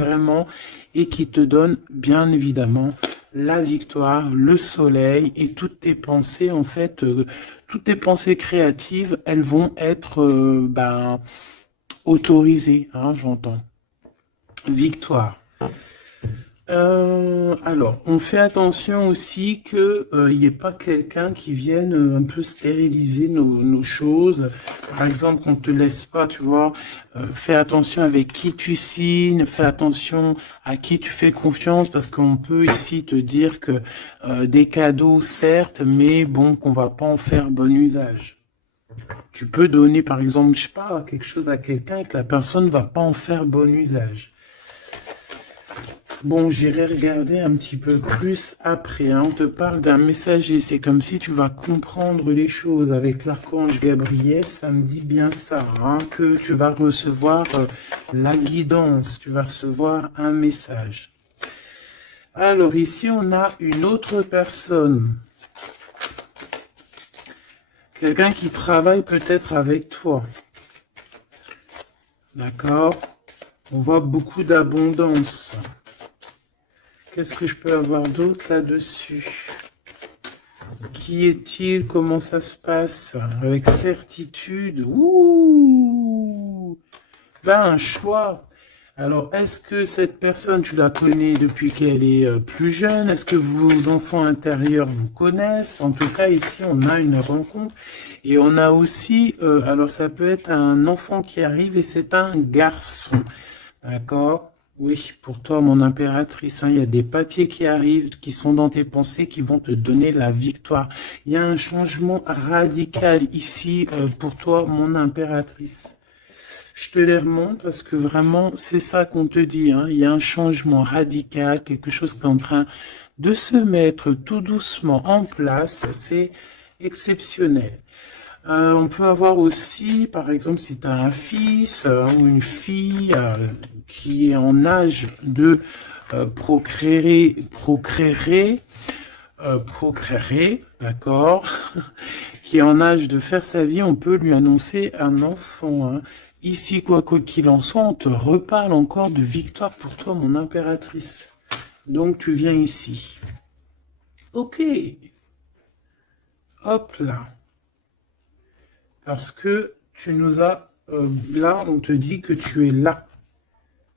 vraiment et qui te donne bien évidemment la victoire, le soleil et toutes tes pensées, en fait, toutes tes pensées créatives, elles vont être autorisées, hein, j'entends. Victoire. Alors, on fait attention aussi que il n'y ait pas quelqu'un qui vienne un peu stériliser nos choses. Par exemple, qu'on te laisse pas, tu vois. Fais attention avec qui tu signes, fais attention à qui tu fais confiance, parce qu'on peut ici te dire que des cadeaux, certes, mais bon, qu'on va pas en faire bon usage. Tu peux donner, par exemple, je sais pas, quelque chose à quelqu'un et que la personne ne va pas en faire bon usage. Bon, j'irai regarder un petit peu plus après, hein. On te parle d'un messager. C'est comme si tu vas comprendre les choses avec l'archange Gabriel. Ça me dit bien ça, hein, que tu vas recevoir la guidance. Tu vas recevoir un message. Alors ici, on a une autre personne. Quelqu'un qui travaille peut-être avec toi. D'accord? On voit beaucoup d'abondance. Qu'est-ce que je peux avoir d'autre là-dessus? Qui est-il? Comment ça se passe? Avec certitude. Ouh! Ben, un choix. Alors, est-ce que cette personne, tu la connais depuis qu'elle est plus jeune? Est-ce que vos enfants intérieurs vous connaissent? En tout cas, ici, on a une rencontre. Et on a aussi, alors ça peut être un enfant qui arrive et c'est un garçon. D'accord? Oui, pour toi, mon impératrice, hein, il y a des papiers qui arrivent, qui sont dans tes pensées, qui vont te donner la victoire. Il y a un changement radical ici pour toi, mon impératrice. Je te les remonte parce que vraiment, c'est ça qu'on te dit, hein. Il y a un changement radical, quelque chose qui est en train de se mettre tout doucement en place. C'est exceptionnel. On peut avoir aussi, par exemple, si tu as un fils ou une fille qui est en âge de procréer, d'accord, qui est en âge de faire sa vie, on peut lui annoncer un enfant, hein. Ici, quoi qu'il en soit, on te reparle encore de victoire pour toi, mon impératrice. Donc, tu viens ici. Ok. Hop là. Parce que tu nous as... là, on te dit que tu es là.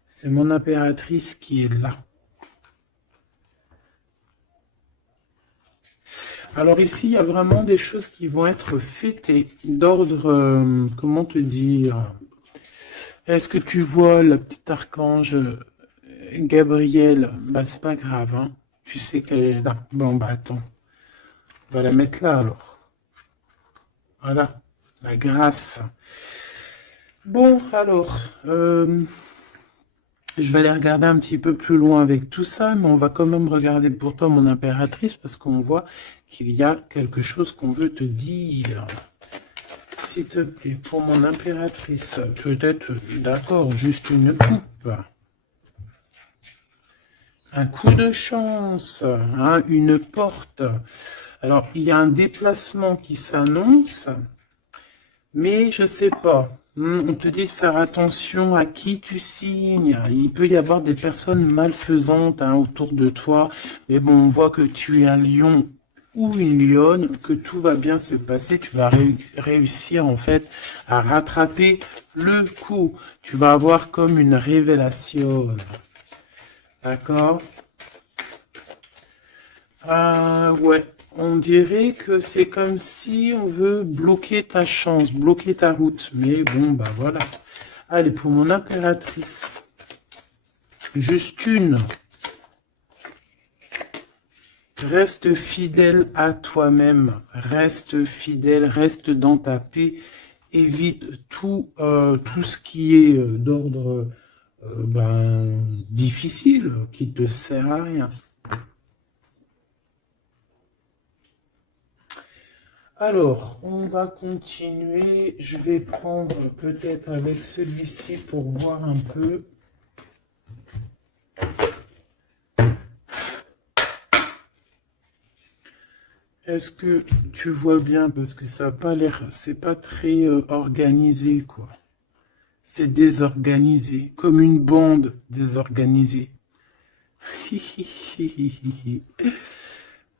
C'est mon impératrice qui est là. Alors ici, il y a vraiment des choses qui vont être fêtées d'ordre... comment te dire? Est-ce que tu vois le petit archange Gabriel? Bah, c'est pas grave, hein. Tu sais qu'elle est là. Bon, bah, attends. On va la mettre là, alors. Voilà. La grâce. Bon, alors... je vais aller regarder un petit peu plus loin avec tout ça, mais on va quand même regarder pour toi, mon impératrice, parce qu'on voit qu'il y a quelque chose qu'on veut te dire. S'il te plaît, pour mon impératrice, peut-être, d'accord, juste une coupe. Un coup de chance, hein, une porte. Alors, il y a un déplacement qui s'annonce, mais je sais pas. On te dit de faire attention à qui tu signes. Il peut y avoir des personnes malfaisantes, hein, autour de toi. Mais bon, on voit que tu es un lion ou une lionne, que tout va bien se passer. Tu vas réussir en fait à rattraper le coup. Tu vas avoir comme une révélation. D'accord? Ouais. On dirait que c'est comme si on veut bloquer ta chance, bloquer ta route. Mais bon, bah voilà. Allez, pour mon impératrice. Juste une. Reste fidèle à toi-même. Reste fidèle, reste dans ta paix. Évite tout ce qui est d'ordre difficile, qui te sert à rien. Alors, on va continuer. Je vais prendre peut-être avec celui-ci pour voir un peu. Est-ce que tu vois bien? Parce que ça n'a pas l'air, c'est pas très organisé, quoi. C'est désorganisé, comme une bande désorganisée.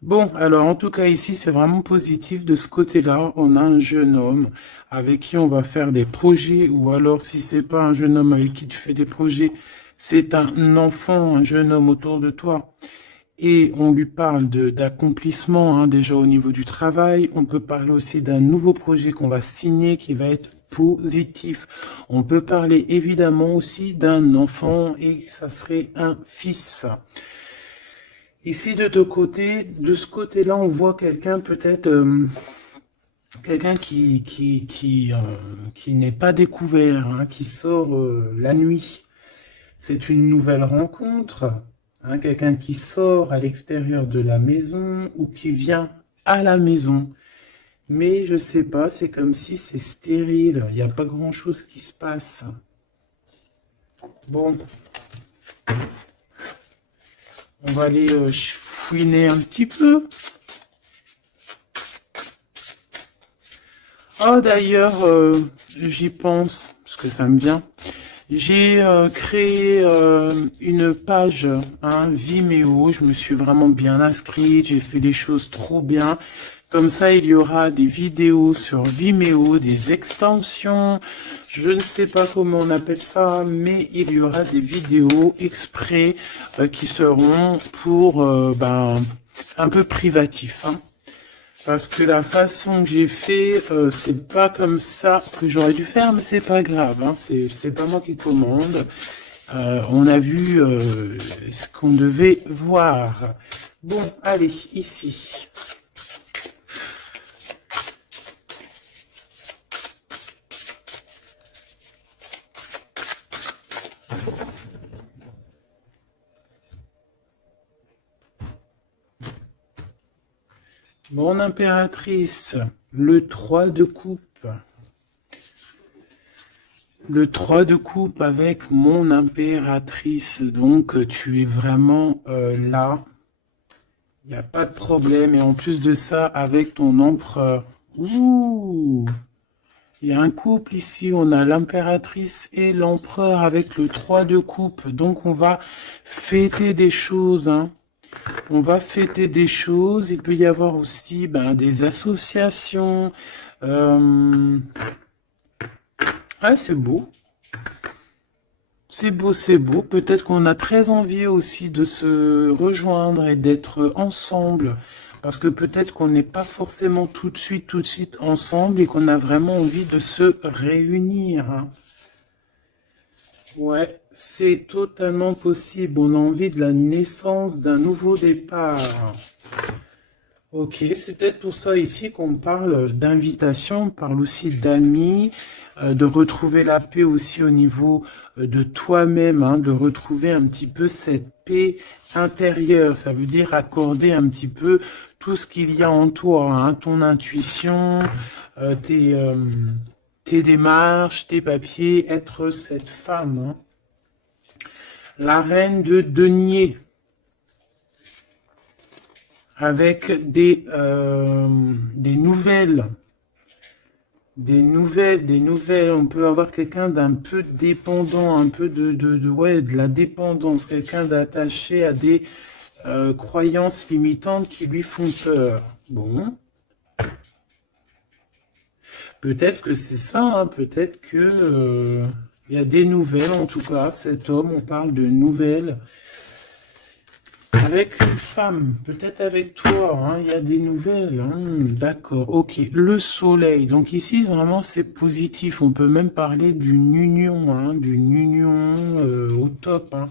Bon, alors en tout cas ici, c'est vraiment positif. De ce côté-là, on a un jeune homme avec qui on va faire des projets, ou alors si c'est pas un jeune homme avec qui tu fais des projets, c'est un enfant, un jeune homme autour de toi. Et on lui parle d'accomplissement, hein, déjà au niveau du travail. On peut parler aussi d'un nouveau projet qu'on va signer qui va être positif. On peut parler évidemment aussi d'un enfant et ça serait un fils. Ici de ce côté-là, on voit quelqu'un peut-être, quelqu'un qui n'est pas découvert, hein, qui sort la nuit. C'est une nouvelle rencontre, hein, quelqu'un qui sort à l'extérieur de la maison ou qui vient à la maison. Mais je sais pas, c'est comme si c'est stérile, il n'y a pas grand-chose qui se passe. Bon, on va aller fouiner un petit peu. Oh, d'ailleurs, j'y pense, parce que ça me vient. J'ai créé une page, hein, Vimeo. Je me suis vraiment bien inscrite. J'ai fait les choses trop bien. Comme ça, il y aura des vidéos sur Vimeo, des extensions. Je ne sais pas comment on appelle ça, mais il y aura des vidéos exprès qui seront pour un peu privatif, hein. Parce que la façon que j'ai fait, c'est pas comme ça que j'aurais dû faire, mais c'est pas grave, hein, c'est pas moi qui commande. On a vu ce qu'on devait voir. Bon, allez, ici. Mon impératrice, le 3 de coupe. Le 3 de coupe avec mon impératrice. Donc, tu es vraiment là. Il n'y a pas de problème. Et en plus de ça, avec ton empereur. Ouh! Il y a un couple ici. On a l'impératrice et l'empereur avec le 3 de coupe. Donc, on va fêter des choses, hein. On va fêter des choses. Il peut y avoir aussi des associations. Ouais, c'est beau. C'est beau, c'est beau. Peut-être qu'on a très envie aussi de se rejoindre et d'être ensemble. Parce que peut-être qu'on n'est pas forcément tout de suite ensemble et qu'on a vraiment envie de se réunir, hein. Ouais, c'est totalement possible. On a envie de la naissance d'un nouveau départ. Ok, c'est peut-être pour ça ici qu'on parle d'invitation, on parle aussi d'amis, de retrouver la paix aussi au niveau de toi-même, hein, de retrouver un petit peu cette paix intérieure. Ça veut dire accorder un petit peu tout ce qu'il y a en toi, hein, ton intuition, tes démarches, tes papiers, être cette femme, hein. La reine de denier, avec des nouvelles. Des nouvelles. On peut avoir quelqu'un d'un peu dépendant, un peu de la dépendance, quelqu'un d'attaché à des croyances limitantes qui lui font peur. Bon. Peut-être que c'est ça, hein, peut-être que il y a des nouvelles, en tout cas, cet homme, on parle de nouvelles. Avec une femme, peut-être avec toi, hein, il y a des nouvelles, hein, d'accord, ok. Le soleil, donc ici, vraiment, c'est positif. On peut même parler d'une union, hein, au top, hein.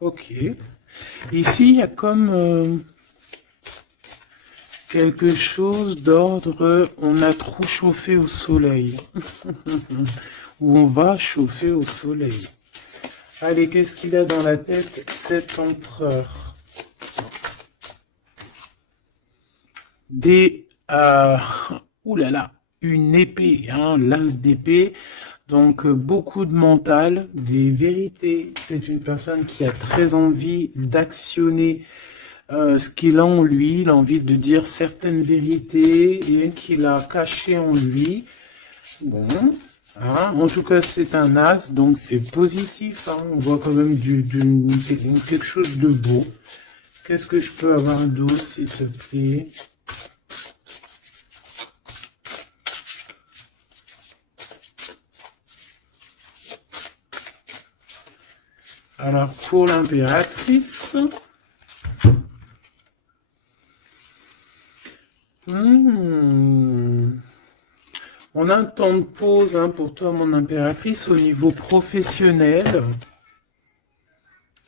Ok. Ici, il y a comme quelque chose d'ordre, on a trop chauffé au soleil. Ou on va chauffer au soleil. Allez, qu'est-ce qu'il a dans la tête, cet empereur? Des... ouh là là, une épée, hein, l'as d'épée. Donc, beaucoup de mental, des vérités. C'est une personne qui a très envie d'actionner ce qu'il a en lui. Il a envie de dire certaines vérités et qu'il a cachées en lui. Bon, hein, en tout cas, c'est un as, donc c'est positif. Hein, on voit quand même quelque chose de beau. Qu'est-ce que je peux avoir d'autre, s'il te plaît? Alors, pour l'impératrice, on a un temps de pause hein, pour toi, mon impératrice, au niveau professionnel,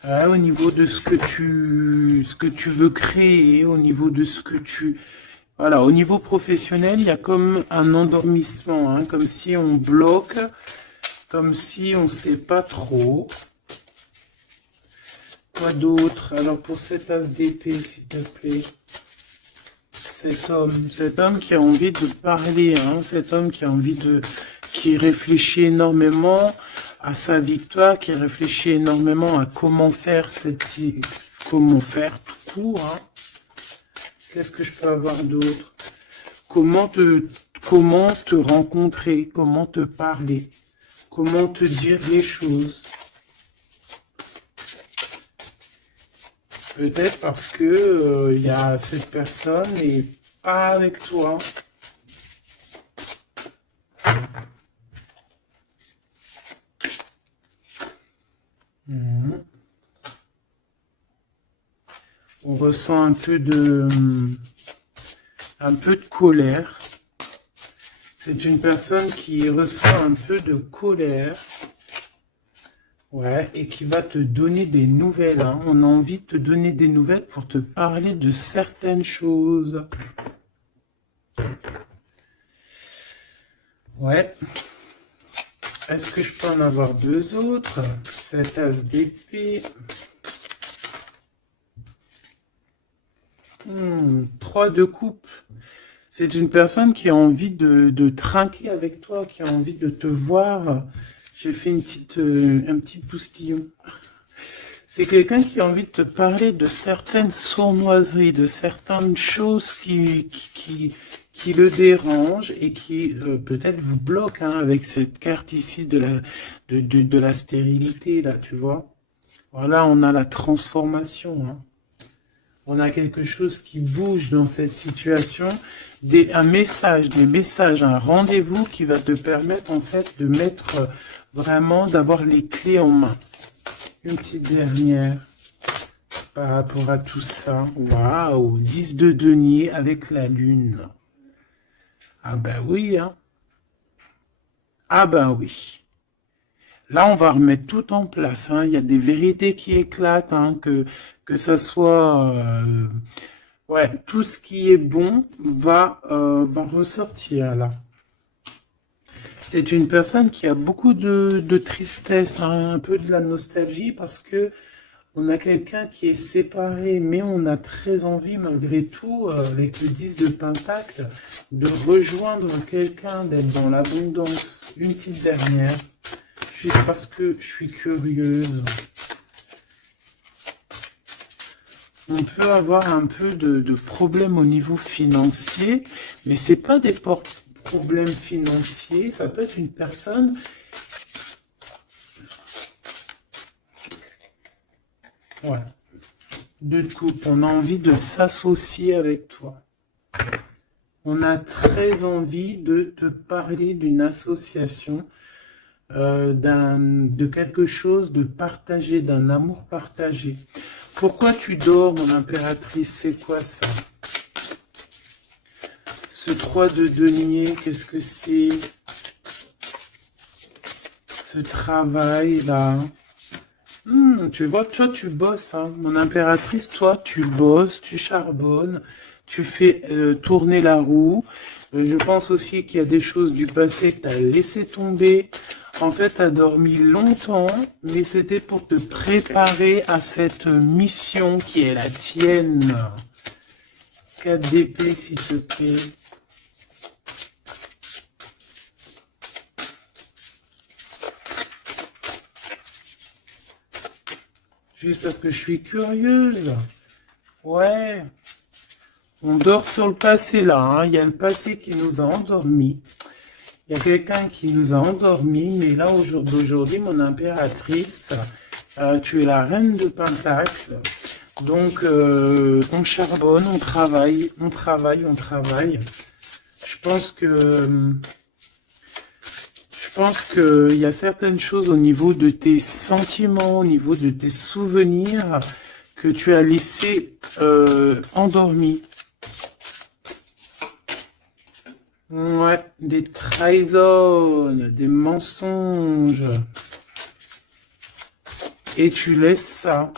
au niveau de ce que tu veux créer, au niveau de ce que tu... Voilà, au niveau professionnel, il y a comme un endormissement, hein, comme si on bloque, comme si on ne sait pas trop. Quoi d'autre? Alors pour cet as d'épée, s'il te plaît. Cet homme qui a envie de parler, hein, cet homme qui a envie de... qui réfléchit énormément à sa victoire, qui réfléchit énormément à comment faire comment faire tout court, hein. Qu'est-ce que je peux avoir d'autre? Comment te rencontrer, comment te parler, comment te dire les choses. Peut-être parce que il y a cette personne et pas avec toi. On ressent un peu de colère. C'est une personne qui ressent un peu de colère. Ouais, et qui va te donner des nouvelles. Hein. On a envie de te donner des nouvelles pour te parler de certaines choses. Ouais. Est-ce que je peux en avoir deux autres? Cet as d'épée. 3 de coupe. C'est une personne qui a envie de trinquer avec toi, qui a envie de te voir. J'ai fait un petit postillon. C'est quelqu'un qui a envie de te parler de certaines sournoiseries, de certaines choses qui le dérangent et qui peut-être vous bloquent hein, avec cette carte ici de la stérilité, là, tu vois. Voilà, on a la transformation. Hein. On a quelque chose qui bouge dans cette situation, des messages, un rendez-vous qui va te permettre en fait de mettre vraiment, d'avoir les clés en main. Une petite dernière par rapport à tout ça. Waouh, 10 de denier avec la lune. Ah ben oui, hein. Ah ben oui. Là, on va remettre tout en place. Hein. Il y a des vérités qui éclatent, hein, que ça soit... ouais, tout ce qui est bon va ressortir là. C'est une personne qui a beaucoup de tristesse, hein, un peu de la nostalgie, parce que on a quelqu'un qui est séparé, mais on a très envie, malgré tout, avec le 10 de Pentacle, de rejoindre quelqu'un, d'être dans l'abondance. Une petite dernière, juste parce que je suis curieuse. On peut avoir un peu de problèmes au niveau financier, mais c'est pas des problèmes financiers, ça peut être une personne... Ouais. De coupe, on a envie de s'associer avec toi. On a très envie de te parler d'une association, de quelque chose de partagé, d'un amour partagé. Pourquoi tu dors, mon impératrice? C'est quoi ça? Ce 3 de denier, qu'est-ce que c'est? Ce travail-là. Tu vois, toi, tu bosses, hein. Mon impératrice, toi, tu bosses, tu charbonnes, tu fais tourner la roue. Je pense aussi qu'il y a des choses du passé que tu as laissé tomber. En fait, tu as dormi longtemps, mais c'était pour te préparer à cette mission qui est la tienne. 4 d'épée, s'il te plaît. Juste parce que je suis curieuse. Ouais. On dort sur le passé là, hein. Il y a le passé qui nous a endormis. Il y a quelqu'un qui nous a endormis, mais là, d'aujourd'hui, mon impératrice, tu es la reine de Pentacle. Donc, on charbonne, on travaille, on travaille, on travaille. Je pense qu'il y a certaines choses au niveau de tes sentiments, au niveau de tes souvenirs, que tu as laissé endormis. Ouais, des trahisons, des mensonges. Et tu laisses ça.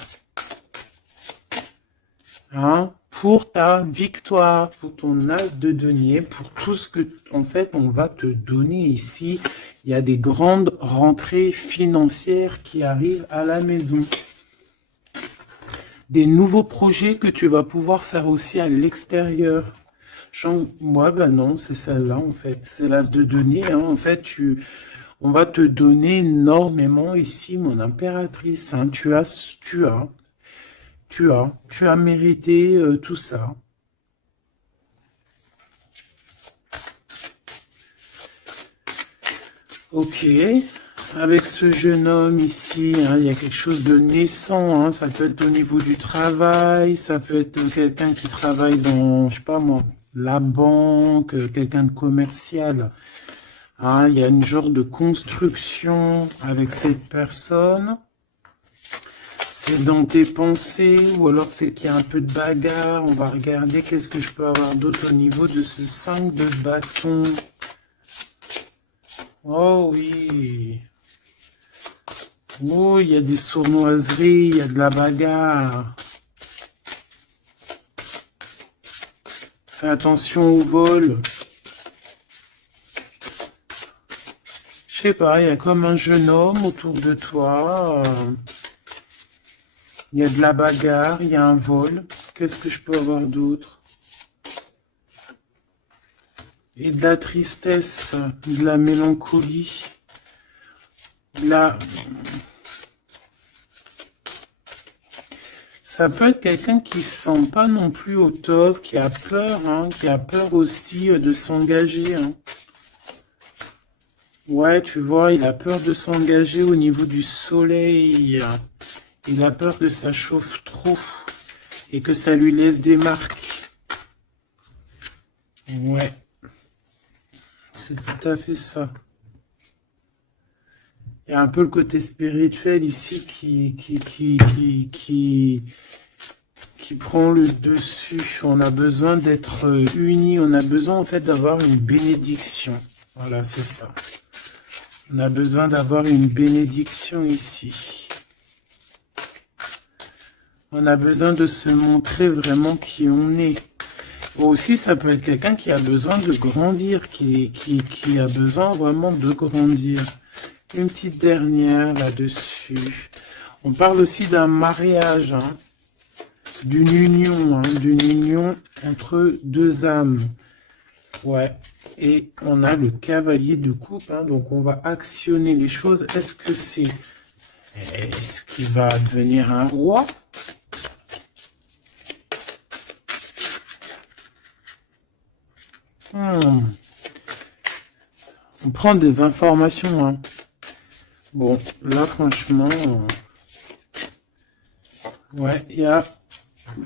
Hein, pour ta victoire, pour ton as de denier, pour tout ce que, en fait, on va te donner ici. Il y a des grandes rentrées financières qui arrivent à la maison. Des nouveaux projets que tu vas pouvoir faire aussi à l'extérieur. Moi, ben non, c'est celle-là, en fait. C'est l'as de denier, hein. En fait, on va te donner énormément ici, mon impératrice, hein. Tu as mérité tout ça. Ok, avec ce jeune homme ici, hein, il y a quelque chose de naissant, hein. Ça peut être au niveau du travail, ça peut être quelqu'un qui travaille dans, je sais pas moi, la banque, quelqu'un de commercial. Hein, il y a une genre de construction avec cette personne. C'est dans tes pensées, ou alors c'est qu'il y a un peu de bagarre. On va regarder qu'est-ce que je peux avoir d'autre au niveau de ce 5 de bâton. Oh oui. Oh, il y a des sournoiseries, il y a de la bagarre. Fais attention au vol. Je sais pas, il y a comme un jeune homme autour de toi. Il y a de la bagarre, il y a un vol. Qu'est-ce que je peux avoir d'autre? Et de la tristesse, de la mélancolie, de la... Ça peut être quelqu'un qui se sent pas non plus au top, qui a peur, hein, qui a peur aussi de s'engager. Hein. Ouais, tu vois, il a peur de s'engager au niveau du soleil. Il a peur que ça chauffe trop et que ça lui laisse des marques. Ouais, c'est tout à fait ça. Il y a un peu le côté spirituel ici qui prend le dessus. On a besoin d'être unis. On a besoin en fait d'avoir une bénédiction. Voilà, c'est ça. On a besoin d'avoir une bénédiction ici. On a besoin de se montrer vraiment qui on est. Aussi, ça peut être quelqu'un qui a besoin de grandir, qui a besoin vraiment de grandir. Une petite dernière là-dessus. On parle aussi d'un mariage, hein, d'une union entre deux âmes. Ouais. Et on a le cavalier de coupe, hein, donc on va actionner les choses. Est-ce qu'il va devenir un roi? On prend des informations, hein. Bon, là, franchement, ouais, il y a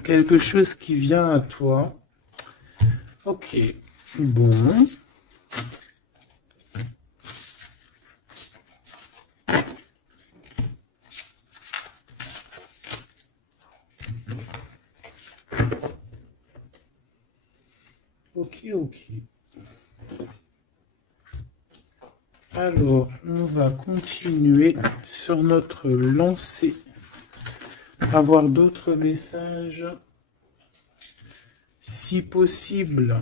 quelque chose qui vient à toi. Ok, bon. Ok. Alors, on va continuer sur notre lancée. Avoir d'autres messages, si possible.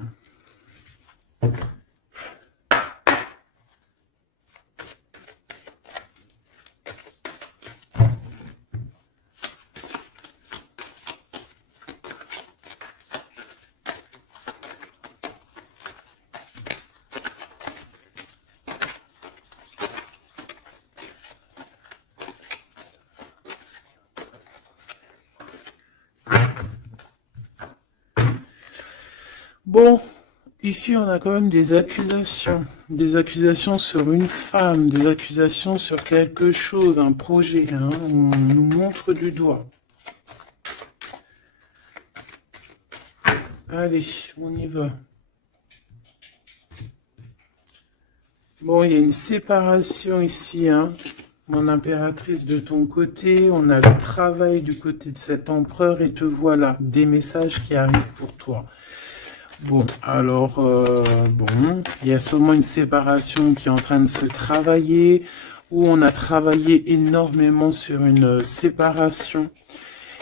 Bon, ici on a quand même des accusations. Des accusations sur une femme, des accusations sur quelque chose, un projet, hein. On nous montre du doigt. Allez, on y va. Bon, il y a une séparation ici, hein. Mon impératrice de ton côté, on a le travail du côté de cet empereur et te voilà, des messages qui arrivent pour toi. Bon, alors, bon, il y a seulement une séparation qui est en train de se travailler, où on a travaillé énormément sur une séparation.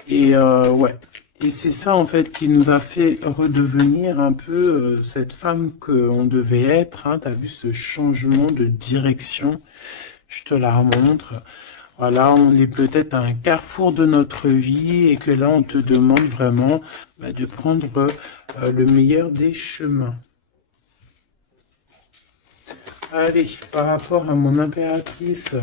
Et ouais, et c'est ça en fait qui nous a fait redevenir un peu cette femme qu'on devait être. Hein. Tu as vu ce changement de direction, je te la remontre. Voilà, on est peut-être à un carrefour de notre vie et que là, on te demande vraiment de prendre le meilleur des chemins. Allez, par rapport à mon impératrice,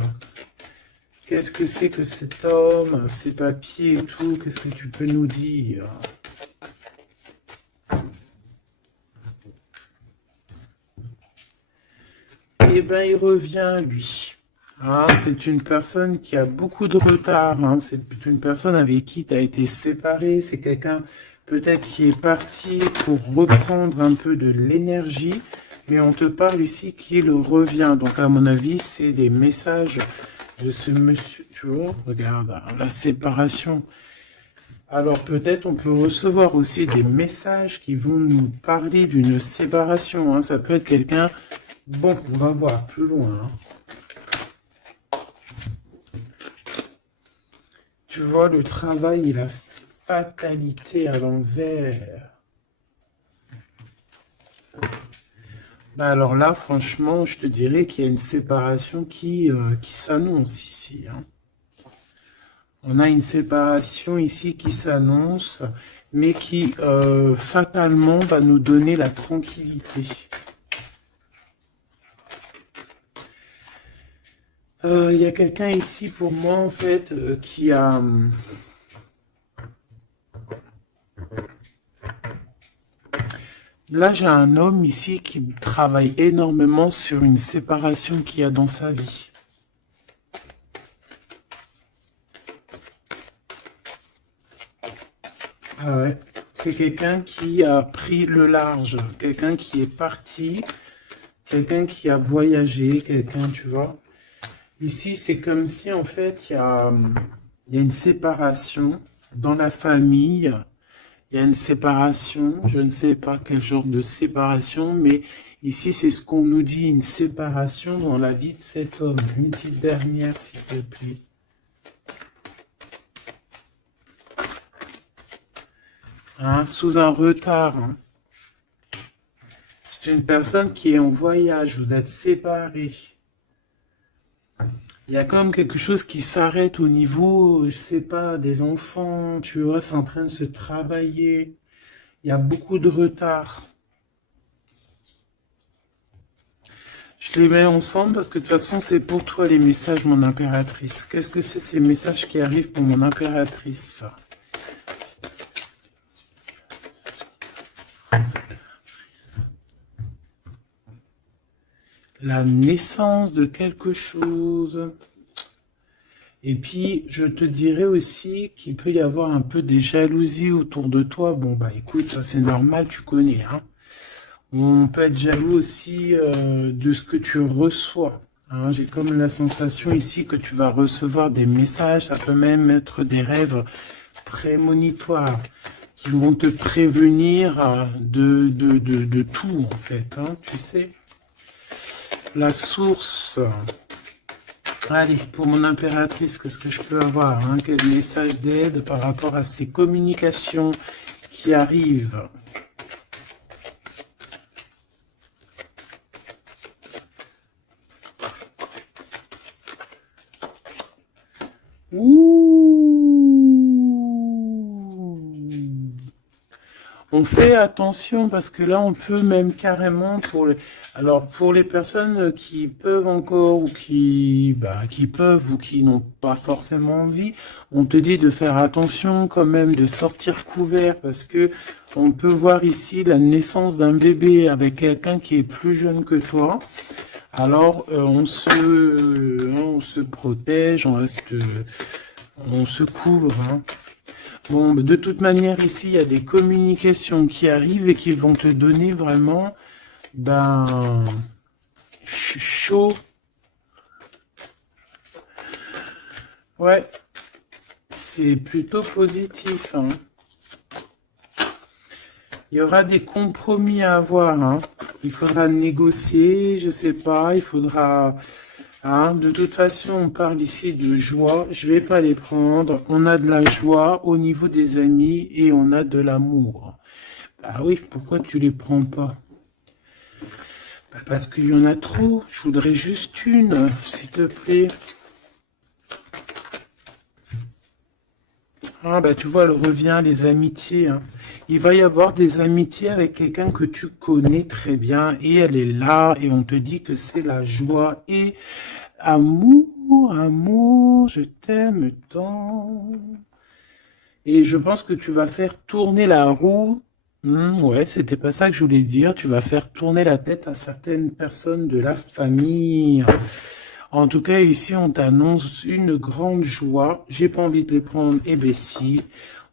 qu'est-ce que c'est que cet homme, ses papiers et tout, qu'est-ce que tu peux nous dire? Eh bien, il revient, lui. Ah, c'est une personne qui a beaucoup de retard. Hein. C'est une personne avec qui tu as été séparé. C'est quelqu'un peut-être qui est parti pour reprendre un peu de l'énergie. Mais on te parle ici qu'il revient. Donc, à mon avis, c'est des messages de ce monsieur. Tu vois, regarde, la séparation. Alors, peut-être on peut recevoir aussi des messages qui vont nous parler d'une séparation. Hein. Ça peut être quelqu'un... Bon, on va voir plus loin. Hein. Tu vois, le travail et la fatalité à l'envers. Alors là, franchement, je te dirais qu'il y a une séparation qui s'annonce ici. Hein. On a une séparation ici qui s'annonce, mais qui fatalement va nous donner la tranquillité. Il y a quelqu'un ici pour moi en fait qui a... Là j'ai un homme ici qui travaille énormément sur une séparation qu'il y a dans sa vie. Ah ouais, c'est quelqu'un qui a pris le large, quelqu'un qui est parti, quelqu'un qui a voyagé, quelqu'un, tu vois. Ici, c'est comme si, en fait, il y a une séparation dans la famille. Il y a une séparation. Je ne sais pas quel genre de séparation, mais ici, c'est ce qu'on nous dit, une séparation dans la vie de cet homme. Une petite dernière, s'il te plaît. Hein, sous un retard. Hein. C'est une personne qui est en voyage. Vous êtes séparés. Il y a comme quelque chose qui s'arrête au niveau, je sais pas, des enfants, tu vois, c'est en train de se travailler. Il y a beaucoup de retard. Je les mets ensemble parce que de toute façon, c'est pour toi les messages, mon impératrice. Qu'est-ce que c'est ces messages qui arrivent pour mon impératrice? La naissance de quelque chose. Et puis, je te dirais aussi qu'il peut y avoir un peu des jalousies autour de toi. Bon, bah écoute, ça c'est normal, tu connais. Hein. On peut être jaloux aussi de ce que tu reçois. Hein. J'ai comme la sensation ici que tu vas recevoir des messages. Ça peut même être des rêves prémonitoires qui vont te prévenir de tout, en fait. Hein, tu sais. La source. Allez, pour mon impératrice, qu'est-ce que je peux avoir? Hein? Quel message d'aide par rapport à ces communications qui arrivent? Ouh. On fait attention parce que là, on peut même carrément alors pour les personnes qui peuvent encore ou qui peuvent ou qui n'ont pas forcément envie, on te dit de faire attention quand même, de sortir couvert parce que on peut voir ici la naissance d'un bébé avec quelqu'un qui est plus jeune que toi. Alors, on se protège, on se couvre, hein. Bon, de toute manière, ici, il y a des communications qui arrivent et qui vont te donner vraiment, ben, chaud. Ouais, c'est plutôt positif, hein. Il y aura des compromis à avoir, hein. Il faudra négocier, je sais pas, il faudra... Hein, de toute façon, on parle ici de joie. Je vais pas les prendre. On a de la joie au niveau des amis et on a de l'amour. Ah oui, pourquoi tu les prends pas? Bah, parce qu'il y en a trop. Je voudrais juste une, s'il te plaît. Ah bah tu vois, elle revient, les amitiés, hein. Il va y avoir des amitiés avec quelqu'un que tu connais très bien et elle est là et on te dit que c'est la joie et amour, amour, je t'aime tant. Et je pense que tu vas faire tourner la roue. Ouais, c'était pas ça que je voulais dire. Tu vas faire tourner la tête à certaines personnes de la famille. En tout cas, ici, on t'annonce une grande joie. J'ai pas envie de les prendre, eh ben si.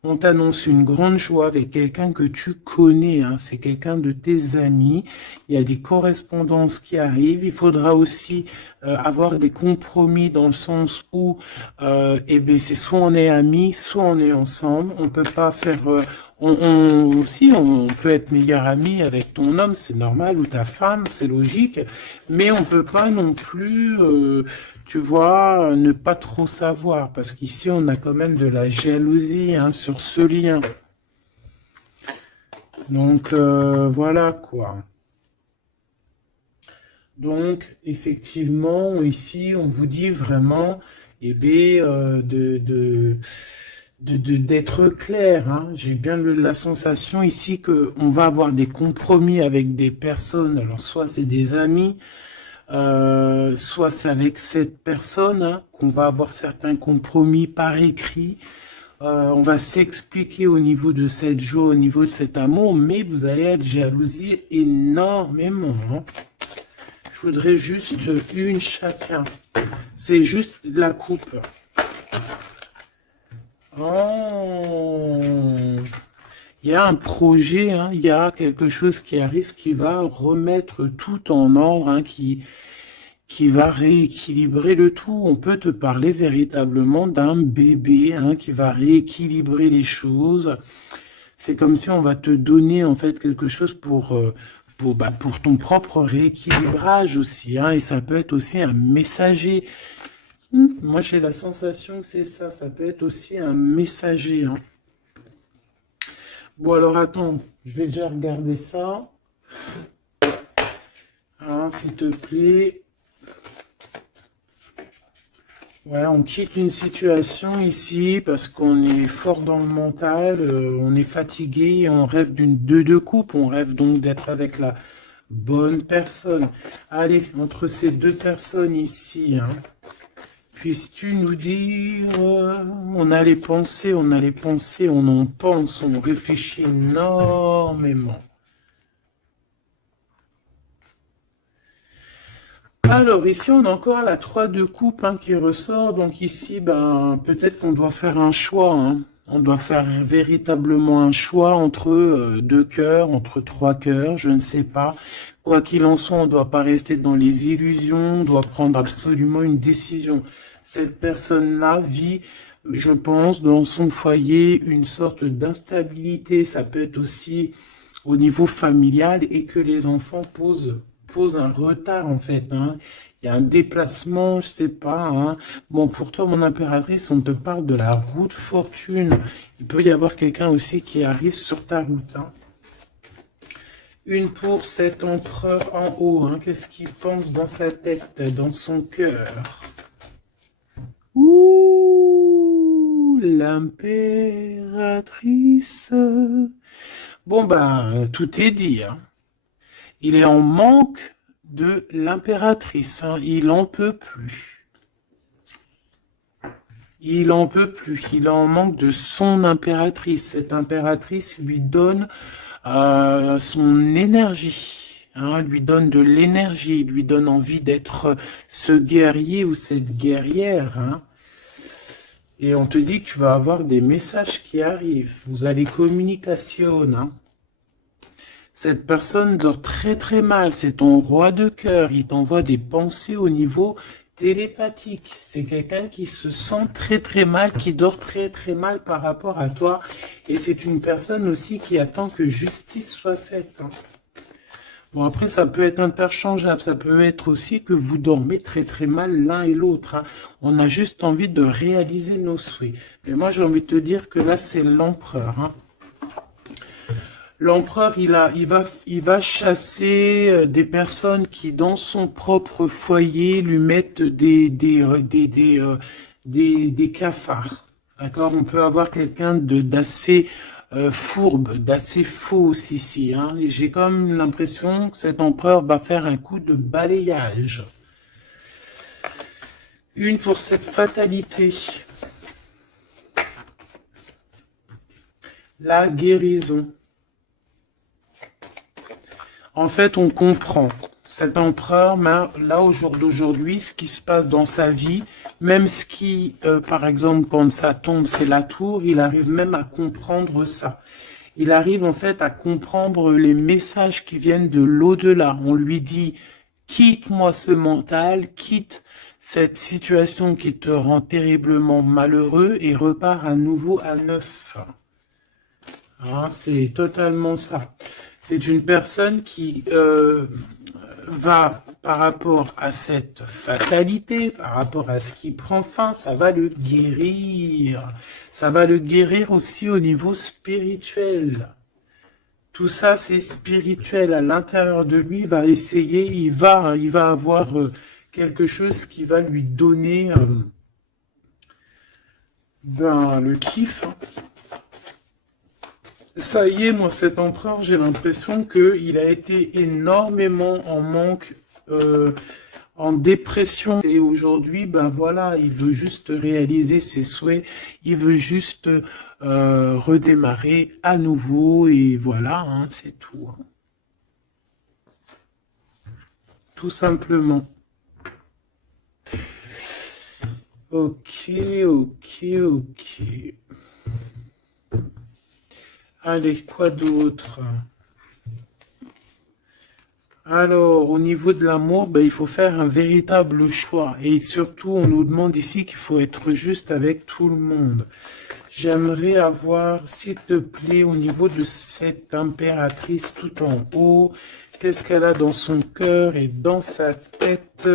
On t'annonce une grande joie avec quelqu'un que tu connais, hein. C'est quelqu'un de tes amis. Il y a des correspondances qui arrivent. Il faudra aussi avoir des compromis dans le sens où, eh ben, c'est soit on est amis, soit on est ensemble. On peut pas faire... si, on peut être meilleur ami avec ton homme, c'est normal, ou ta femme, c'est logique, mais on peut pas non plus, tu vois, ne pas trop savoir, parce qu'ici on a quand même de la jalousie, hein, sur ce lien. Donc voilà quoi. Donc effectivement, ici on vous dit vraiment, eh bien, d'être clair, hein. J'ai bien la sensation ici que on va avoir des compromis avec des personnes. Alors soit c'est des amis, soit c'est avec cette personne, hein, qu'on va avoir certains compromis par écrit. On va s'expliquer au niveau de cette joie, au niveau de cet amour, mais vous allez être jalousie énormément, hein. Je voudrais juste une chacun. C'est juste la coupe. Oh, il y a un projet, hein, il y a quelque chose qui arrive qui va remettre tout en ordre, hein, qui va rééquilibrer le tout. On peut te parler véritablement d'un bébé, hein, qui va rééquilibrer les choses. C'est comme si on va te donner en fait quelque chose pour ton propre rééquilibrage aussi, hein, et ça peut être aussi un messager. Moi, j'ai la sensation que c'est ça. Ça peut être aussi un messager, hein. Bon, alors attends, je vais déjà regarder ça. Hein, s'il te plaît. Ouais, on quitte une situation ici parce qu'on est fort dans le mental, on est fatigué, on rêve d'une deux coupe, on rêve donc d'être avec la bonne personne. Allez, entre ces deux personnes ici, hein. Puisses-tu nous dire, on a les pensées, on a les pensées, on en pense, on réfléchit énormément. Alors ici, on a encore la 3 de coupe, hein, qui ressort. Donc ici, ben, peut-être qu'on doit faire un choix, hein. On doit faire véritablement un choix entre deux cœurs, entre trois cœurs, je ne sais pas. Quoi qu'il en soit, on ne doit pas rester dans les illusions, on doit prendre absolument une décision. Cette personne-là vit, je pense, dans son foyer, une sorte d'instabilité. Ça peut être aussi au niveau familial et que les enfants posent un retard, en fait, hein. Il y a un déplacement, je sais pas, hein. Bon, pour toi, mon impératrice, on te parle de la route fortune. Il peut y avoir quelqu'un aussi qui arrive sur ta route, hein. Une pour cet empereur en haut, hein. Qu'est-ce qu'il pense dans sa tête, dans son cœur? Ouh, l'impératrice. Bon, ben, tout est dit, hein. Il est en manque de l'impératrice, hein. Il en peut plus. Il en peut plus. Il est en manque de son impératrice. Cette impératrice lui donne son énergie, hein, lui donne de l'énergie, lui donne envie d'être ce guerrier ou cette guerrière, hein. Et on te dit que tu vas avoir des messages qui arrivent. Vous allez communication, hein. Cette personne dort très très mal, c'est ton roi de cœur, il t'envoie des pensées au niveau télépathique. C'est quelqu'un qui se sent très très mal, qui dort très très mal par rapport à toi. Et c'est une personne aussi qui attend que justice soit faite, hein. Bon, après, ça peut être interchangeable, ça peut être aussi que vous dormez très très mal l'un et l'autre, hein. On a juste envie de réaliser nos souhaits. Mais moi, j'ai envie de te dire que là, c'est l'empereur, hein. L'empereur, il va chasser des personnes qui, dans son propre foyer, lui mettent des cafards. D'accord? On peut avoir quelqu'un d'assez fourbe, d'assez faux ici, hein. Et j'ai comme l'impression que cet empereur va faire un coup de balayage. Une pour cette fatalité. La guérison. En fait, on comprend. Cet empereur, là, au jour d'aujourd'hui, ce qui se passe dans sa vie, même ce qui, par exemple, quand ça tombe, c'est la tour, il arrive même à comprendre ça. Il arrive en fait à comprendre les messages qui viennent de l'au-delà. On lui dit, quitte-moi ce mental, quitte cette situation qui te rend terriblement malheureux et repars à nouveau à neuf. Hein, c'est totalement ça. C'est une personne qui va, par rapport à cette fatalité, par rapport à ce qui prend fin, ça va le guérir. Ça va le guérir aussi au niveau spirituel. Tout ça, c'est spirituel. À l'intérieur de lui, il va essayer, il va avoir quelque chose qui va lui donner le kiff, hein. Ça y est, moi, cet empereur, j'ai l'impression qu'il a été énormément en manque, en dépression. Et aujourd'hui, ben voilà, il veut juste réaliser ses souhaits. Il veut juste redémarrer à nouveau. Et voilà, hein, c'est tout, hein. Tout simplement. Ok, ok, ok. Allez, quoi d'autre? Alors, au niveau de l'amour, ben, il faut faire un véritable choix. Et surtout, on nous demande ici qu'il faut être juste avec tout le monde. J'aimerais avoir, s'il te plaît, au niveau de cette impératrice tout en haut, qu'est-ce qu'elle a dans son cœur et dans sa tête?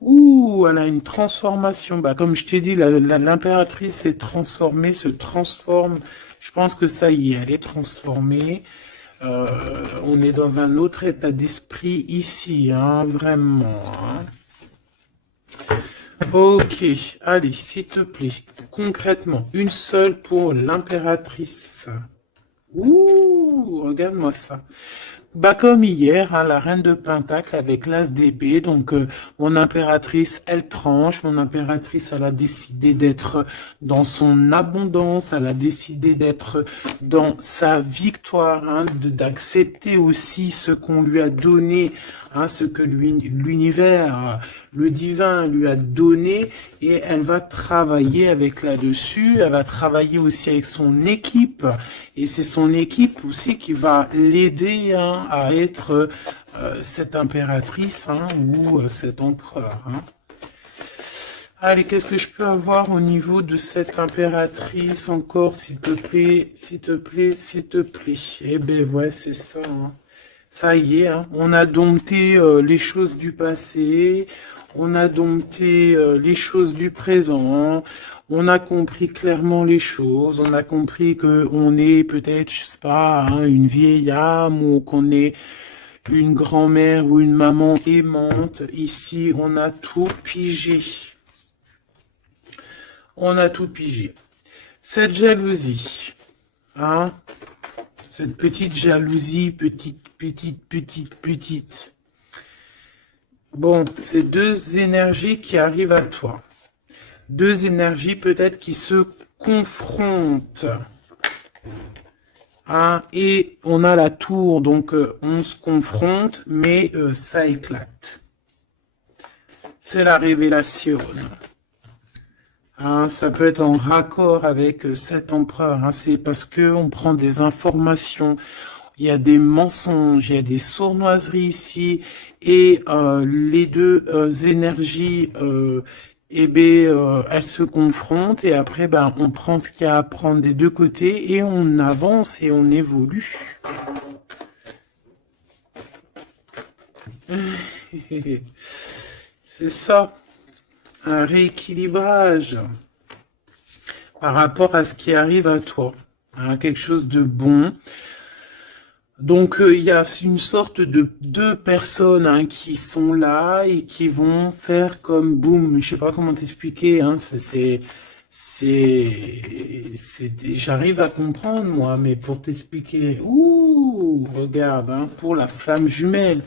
Ouh, elle a une transformation. Bah, comme je t'ai dit, l'impératrice est transformée, se transforme. Je pense que ça y est, elle est transformée. On est dans un autre état d'esprit ici, hein, vraiment, hein. Ok, allez, s'il te plaît, concrètement, une seule pour l'impératrice. Ouh, regarde-moi ça. Bah comme hier, hein, la reine de Pentacle avec l'as d'épée, donc mon impératrice, elle tranche, mon impératrice, elle a décidé d'être dans son abondance, elle a décidé d'être dans sa victoire, hein, d'accepter aussi ce qu'on lui a donné, hein, ce que l'univers, le divin lui a donné, et elle va travailler avec là-dessus, elle va travailler aussi avec son équipe, et c'est son équipe aussi qui va l'aider, hein, à être cette impératrice, hein, ou cet empereur, hein. Allez, qu'est-ce que je peux avoir au niveau de cette impératrice encore, s'il te plaît, s'il te plaît, s'il te plaît. Eh ben ouais, c'est ça, hein. Ça y est, hein, on a dompté les choses du passé, on a dompté les choses du présent, on a compris clairement les choses, on a compris que on est peut-être, je sais pas, hein, une vieille âme ou qu'on est une grand-mère ou une maman aimante. Ici, on a tout pigé. On a tout pigé. Cette jalousie, hein, cette petite jalousie, petite. Bon, c'est deux énergies qui arrivent à toi. Deux énergies peut-être qui se confrontent. Hein, et on a la tour, donc on se confronte, mais ça éclate. C'est la révélation. Hein, ça peut être en raccord avec cet empereur. Hein, c'est parce que on prend des informations. Il y a des mensonges, il y a des sournoiseries ici, et les deux énergies, elles se confrontent, et après, ben, on prend ce qu'il y a à prendre des deux côtés, et on avance et on évolue. C'est ça, un rééquilibrage par rapport à ce qui arrive à toi, hein, quelque chose de bon. Donc, il y a une sorte de deux personnes hein, qui sont là et qui vont faire comme boum. Je sais pas comment t'expliquer. Hein, j'arrive à comprendre moi, mais pour t'expliquer, ouh, regarde, hein, pour la flamme jumelle.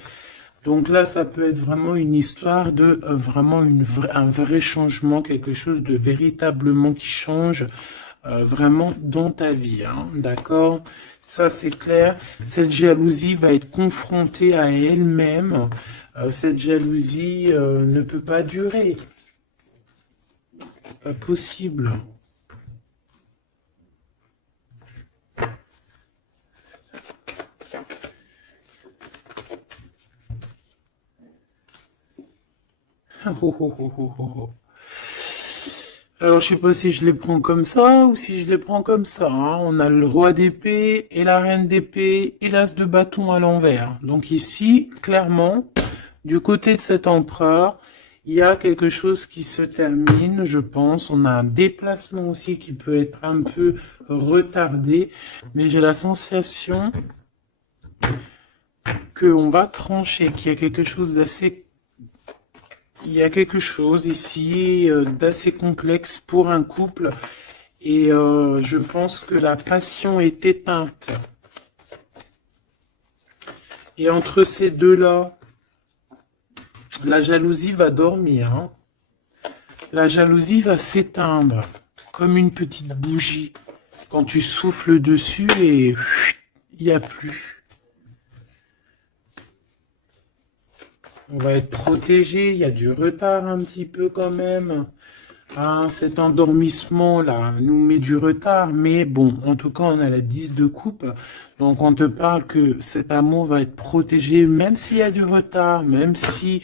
Donc là, ça peut être vraiment une histoire de vraiment un vrai changement, quelque chose de véritablement qui change vraiment dans ta vie, hein, d'accord? Ça, c'est clair. Cette jalousie va être confrontée à elle-même. Cette jalousie ne peut pas durer. C'est pas possible. Alors, je sais pas si je les prends comme ça ou si je les prends comme ça. Hein. On a le roi d'épée et la reine d'épée et l'as de bâton à l'envers. Donc ici, clairement, du côté de cet empereur, il y a quelque chose qui se termine, je pense. On a un déplacement aussi qui peut être un peu retardé. Mais j'ai la sensation qu'on va trancher, qu'il y a quelque chose d'assez... Il y a quelque chose ici d'assez complexe pour un couple et je pense que la passion est éteinte. Et entre ces deux-là, la jalousie va dormir. Hein. La jalousie va s'éteindre comme une petite bougie quand tu souffles dessus et il n'y a plus. On va être protégé, il y a du retard un petit peu quand même. Hein, cet endormissement-là nous met du retard, mais bon, en tout cas, on a la 10 de coupe. Donc, on te parle que cet amour va être protégé, même s'il y a du retard, même s'il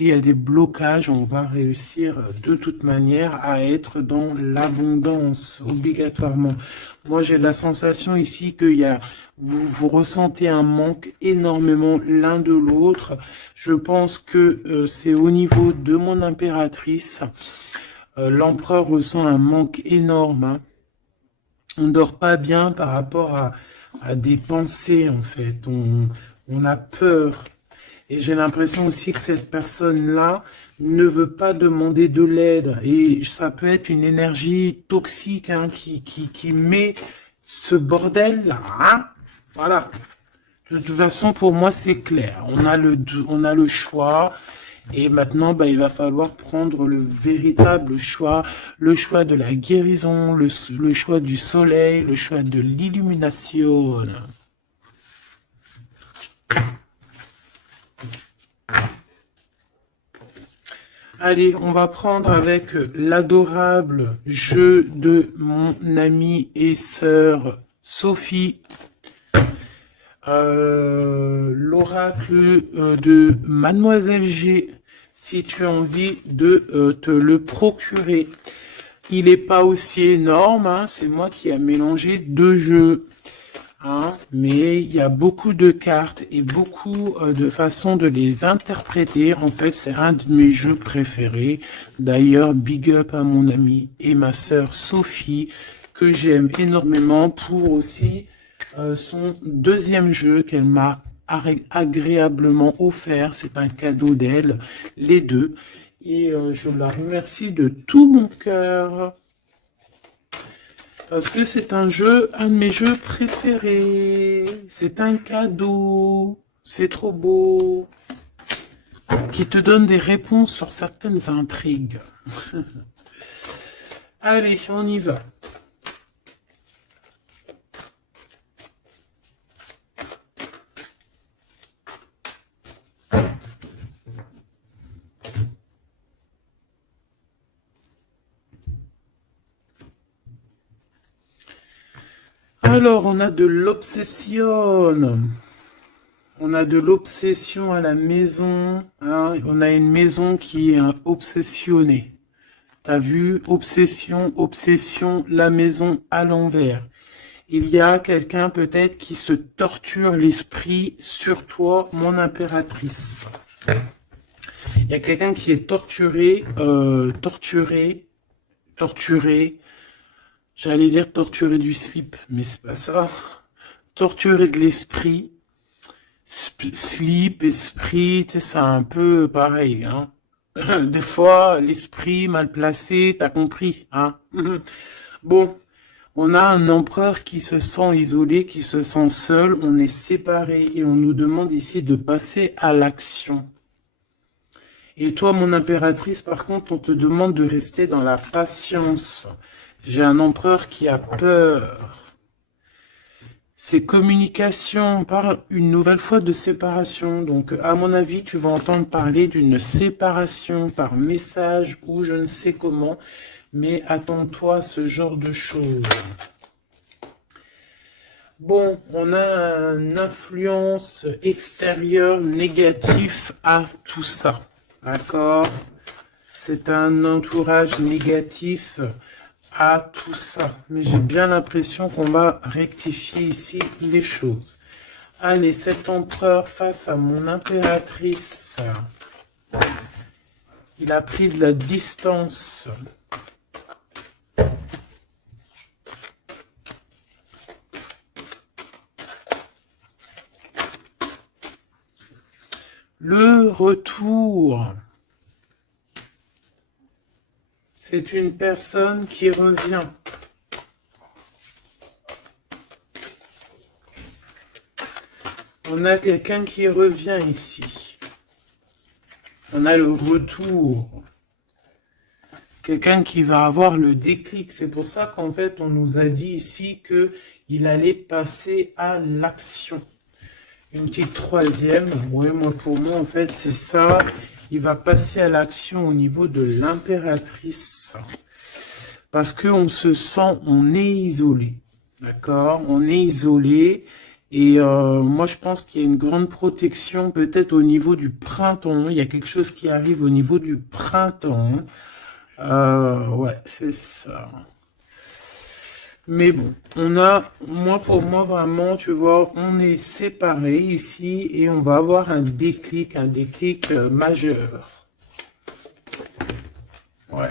y a des blocages, on va réussir de toute manière à être dans l'abondance, obligatoirement. Moi, j'ai la sensation ici qu'il y a... Vous ressentez un manque énormément l'un de l'autre. Je pense que c'est au niveau de mon impératrice. L'empereur ressent un manque énorme. Hein. On ne dort pas bien par rapport à des pensées, en fait. On a peur. Et j'ai l'impression aussi que cette personne-là ne veut pas demander de l'aide. Et ça peut être une énergie toxique hein, qui met ce bordel-là. Hein. Voilà. De toute façon, pour moi, c'est clair. On a le choix. Et maintenant, bah, il va falloir prendre le véritable choix. Le choix de la guérison, le choix du soleil, le choix de l'illumination. Allez, on va prendre avec l'adorable jeu de mon amie et sœur Sophie. L'oracle de Mademoiselle G, si tu as envie de te le procurer. Il n'est pas aussi énorme, hein, c'est moi qui ai mélangé deux jeux. Hein, mais il y a beaucoup de cartes et beaucoup de façons de les interpréter. En fait, c'est un de mes jeux préférés. D'ailleurs, big up à mon amie et ma sœur Sophie, que j'aime énormément pour aussi son deuxième jeu qu'elle m'a agréablement offert. C'est un cadeau d'elle, les deux. Et je la remercie de tout mon cœur. Parce que c'est un jeu, un de mes jeux préférés. C'est un cadeau. C'est trop beau. Qui te donne des réponses sur certaines intrigues. Allez, on y va. Alors, on a de l'obsession. On a de l'obsession à la maison. Hein. On a une maison qui est obsessionnée. T'as vu? Obsession, obsession, la maison à l'envers. Il y a quelqu'un peut-être qui se torture l'esprit sur toi, mon impératrice. Il y a quelqu'un qui est torturé, torturé. J'allais dire torturé du slip, mais c'est pas ça. Torturé de l'esprit. Slip, esprit, c'est un peu pareil, hein. Des fois, l'esprit mal placé, t'as compris, hein. Bon, on a un empereur qui se sent isolé, qui se sent seul, on est séparés et on nous demande ici de passer à l'action. Et toi, mon impératrice, par contre, on te demande de rester dans la patience. J'ai un empereur qui a peur. C'est communication, on parle une nouvelle fois de séparation. Donc, à mon avis, tu vas entendre parler d'une séparation par message ou je ne sais comment. Mais attends-toi à ce genre de choses. Bon, on a une influence extérieure négative à tout ça. D'accord? C'est un entourage négatif à tout ça. Mais j'ai bien l'impression qu'on va rectifier ici les choses. Allez, cet empereur face à mon impératrice. Il a pris de la distance. Le retour. C'est une personne qui revient. On a quelqu'un qui revient ici. On a le retour. Quelqu'un qui va avoir le déclic. C'est pour ça qu'en fait, on nous a dit ici qu'il allait passer à l'action. Une petite troisième. Ouais, moi, pour moi, en fait, c'est ça. Il va passer à l'action au niveau de l'impératrice. Parce qu'on se sent, on est isolé. D'accord? On est isolé. Et moi, je pense qu'il y a une grande protection peut-être au niveau du printemps. Il y a quelque chose qui arrive au niveau du printemps. Ouais, c'est ça. Mais bon, on a, pour moi, vraiment, tu vois, on est séparés ici et on va avoir un déclic majeur. Ouais,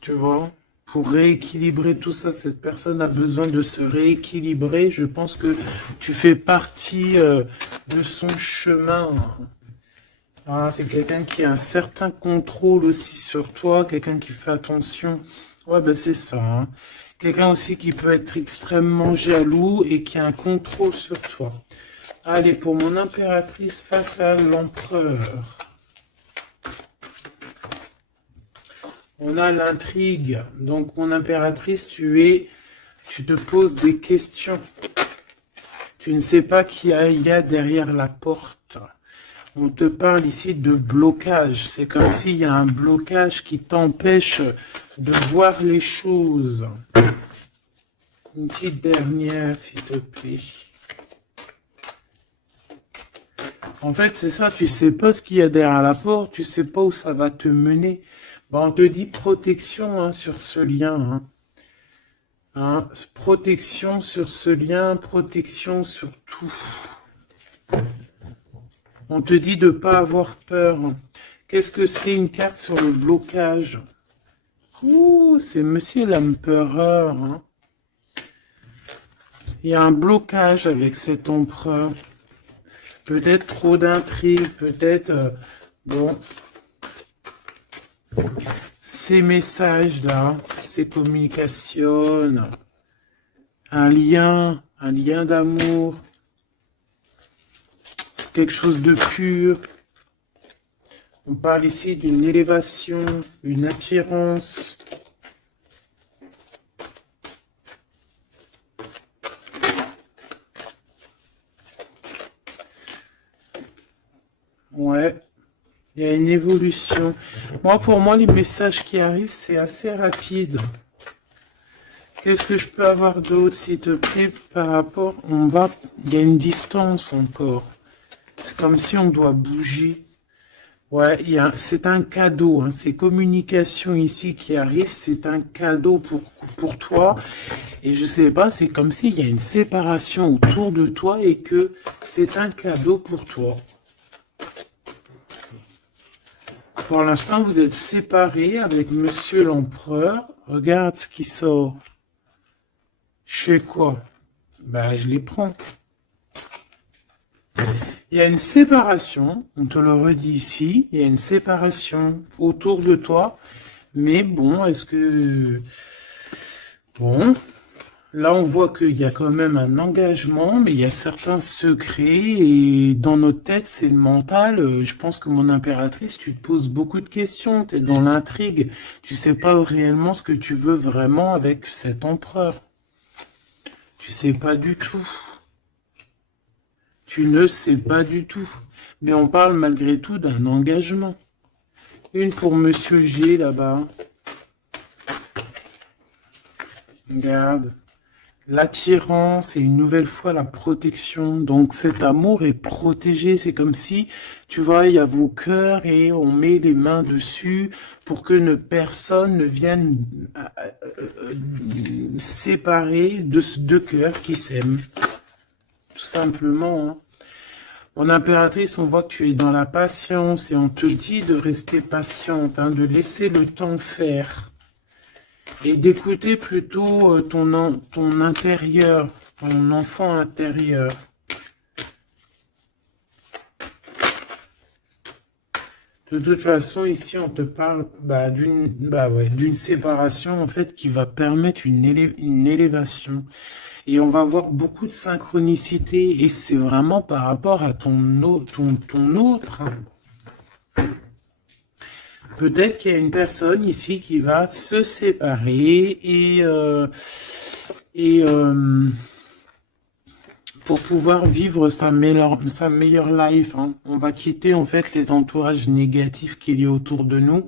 tu vois, pour rééquilibrer tout ça, cette personne a besoin de se rééquilibrer. Je pense que tu fais partie de son chemin. Ah, c'est quelqu'un qui a un certain contrôle aussi sur toi, quelqu'un qui fait attention. Ouais, ben c'est ça, hein. Quelqu'un aussi qui peut être extrêmement jaloux et qui a un contrôle sur toi. Allez, pour mon impératrice face à l'empereur. On a l'intrigue. Donc, mon impératrice, tu te poses des questions. Tu ne sais pas qui il y a derrière la porte. On te parle ici de blocage. C'est comme s'il y a un blocage qui t'empêche de voir les choses. Une petite dernière, s'il te plaît. En fait, c'est ça, tu sais pas ce qu'il y a derrière la porte, tu sais pas où ça va te mener. Bon, on te dit protection hein, sur ce lien. Hein, protection sur ce lien, protection sur tout. On te dit de ne pas avoir peur. Qu'est-ce que c'est une carte sur le blocage? Ouh, c'est Monsieur l'Empereur. Hein. Il y a un blocage avec cet empereur. Peut-être trop d'intrigues, peut-être... bon. Ces messages-là, ces communications... un lien d'amour, quelque chose de pur. On parle ici d'une élévation, une attirance. Ouais, il y a une évolution. Moi, pour moi, les messages qui arrivent, c'est assez rapide. Qu'est-ce que je peux avoir d'autre, s'il te plaît, par rapport... Il y a une distance encore. C'est comme si on doit bouger. Ouais, c'est un cadeau. Hein. Ces communications ici qui arrivent, c'est un cadeau pour toi. Et je sais pas, c'est comme s'il y a une séparation autour de toi et que c'est un cadeau pour toi. Pour l'instant, vous êtes séparés avec Monsieur l'Empereur. Regarde ce qui sort. Je fais quoi? Ben, je les prends. Il y a une séparation, on te le redit ici, il y a une séparation autour de toi. Mais bon, est-ce que... Bon, là on voit qu'il y a quand même un engagement, mais il y a certains secrets. Et dans notre tête, c'est le mental. Je pense que mon impératrice, tu te poses beaucoup de questions. Tu es dans l'intrigue. Tu sais pas réellement ce que tu veux vraiment avec cet empereur. Tu sais pas du tout. Tu ne sais pas du tout. Mais on parle malgré tout d'un engagement. Une pour Monsieur G là-bas. Regarde. L'attirance et une nouvelle fois la protection. Donc cet amour est protégé. C'est comme si, tu vois, il y a vos cœurs et on met les mains dessus pour que personne ne vienne séparer de deux cœurs qui s'aiment. Tout simplement. Hein. Mon impératrice, on voit que tu es dans la patience et on te dit de rester patiente, hein, de laisser le temps faire et d'écouter plutôt ton intérieur, ton enfant intérieur. De toute façon, ici, on te parle d'une séparation en fait qui va permettre une élévation. Et on va avoir beaucoup de synchronicité. Et c'est vraiment par rapport à ton autre. Hein. Peut-être qu'il y a une personne ici qui va se séparer pour pouvoir vivre sa meilleure life. Hein. On va quitter en fait les entourages négatifs qu'il y a autour de nous.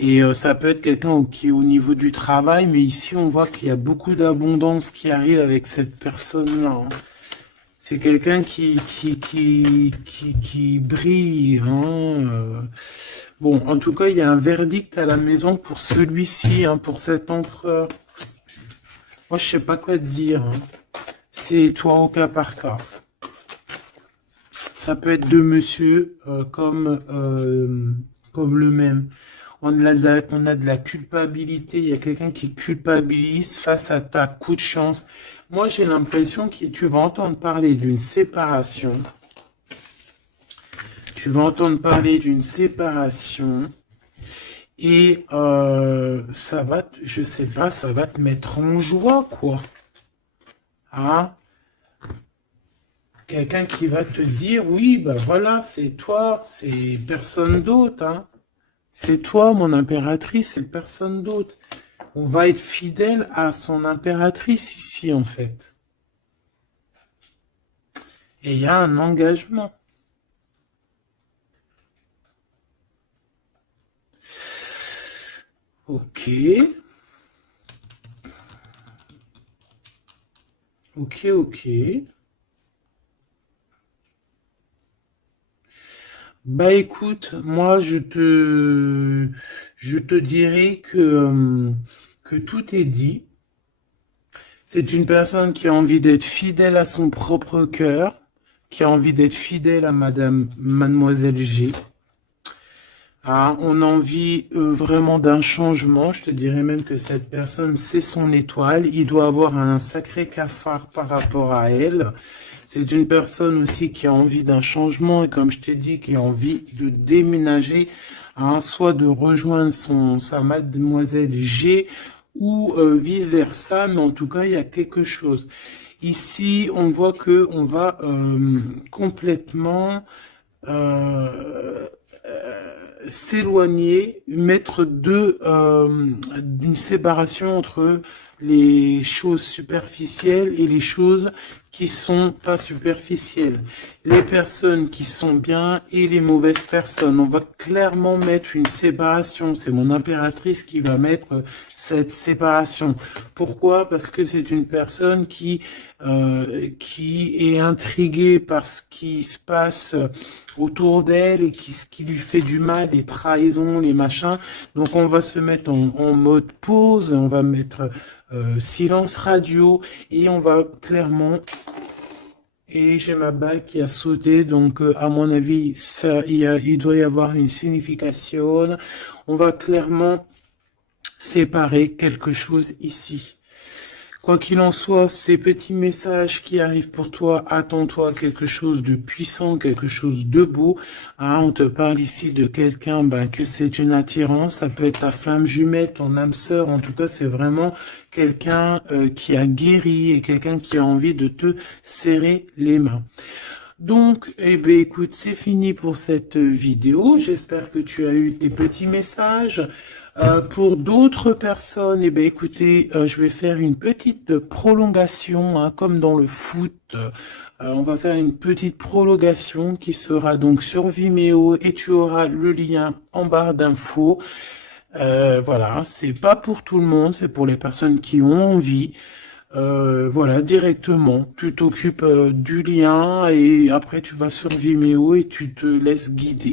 Et ça peut être quelqu'un qui est au niveau du travail, mais ici on voit qu'il y a beaucoup d'abondance qui arrive avec cette personne-là. Hein. C'est quelqu'un qui brille. Hein. Bon, en tout cas, il y a un verdict à la maison pour celui-ci, hein, pour cet empereur. Moi, je sais pas quoi te dire. Hein. C'est toi au cas par cas. Ça peut être deux monsieur comme le même. On a de la culpabilité. Il y a quelqu'un qui culpabilise face à ta coup de chance. Moi, j'ai l'impression que tu vas entendre parler d'une séparation. Tu vas entendre parler d'une séparation. Et ça va, je sais pas, ça va te mettre en joie, quoi. Hein? Quelqu'un qui va te dire, oui, ben voilà, c'est toi, c'est personne d'autre, hein. C'est toi, mon impératrice, c'est personne d'autre. On va être fidèle à son impératrice ici, en fait. Et il y a un engagement. Ok. Ok. Bah écoute, moi je te dirais que tout est dit. C'est une personne qui a envie d'être fidèle à son propre cœur, qui a envie d'être fidèle à Mademoiselle G. Ah, on a envie vraiment d'un changement. Je te dirais même que cette personne, c'est son étoile. Il doit avoir un sacré cafard par rapport à elle. C'est une personne aussi qui a envie d'un changement et comme je t'ai dit, qui a envie de déménager, hein, soit de rejoindre sa Mademoiselle G ou vice-versa, mais en tout cas, il y a quelque chose. Ici, on voit que on va complètement s'éloigner, mettre une séparation entre les choses superficielles et les choses qui sont pas superficielles. Les personnes qui sont bien et les mauvaises personnes. On va clairement mettre une séparation. C'est mon impératrice qui va mettre cette séparation. Pourquoi? Parce que c'est une personne qui est intriguée par ce qui se passe autour d'elle et ce qui lui fait du mal, les trahisons, les machins. Donc on va se mettre en mode pause, on va mettre silence radio et on va clairement... Et j'ai ma bague qui a sauté, donc à mon avis, il doit y avoir une signification. On va clairement séparer quelque chose ici. Quoi qu'il en soit, ces petits messages qui arrivent pour toi, attends-toi quelque chose de puissant, quelque chose de beau. Hein, on te parle ici de quelqu'un que c'est une attirance, ça peut être ta flamme jumelle, ton âme sœur, en tout cas c'est vraiment quelqu'un qui a guéri et quelqu'un qui a envie de te serrer les mains. Donc, écoute, c'est fini pour cette vidéo. J'espère que tu as eu tes petits messages. Pour d'autres personnes, écoutez, je vais faire une petite prolongation, hein, comme dans le foot. On va faire une petite prolongation qui sera donc sur Vimeo et tu auras le lien en barre d'infos. Voilà, c'est pas pour tout le monde, c'est pour les personnes qui ont envie. Voilà, directement, tu t'occupes du lien et après tu vas sur Vimeo et tu te laisses guider.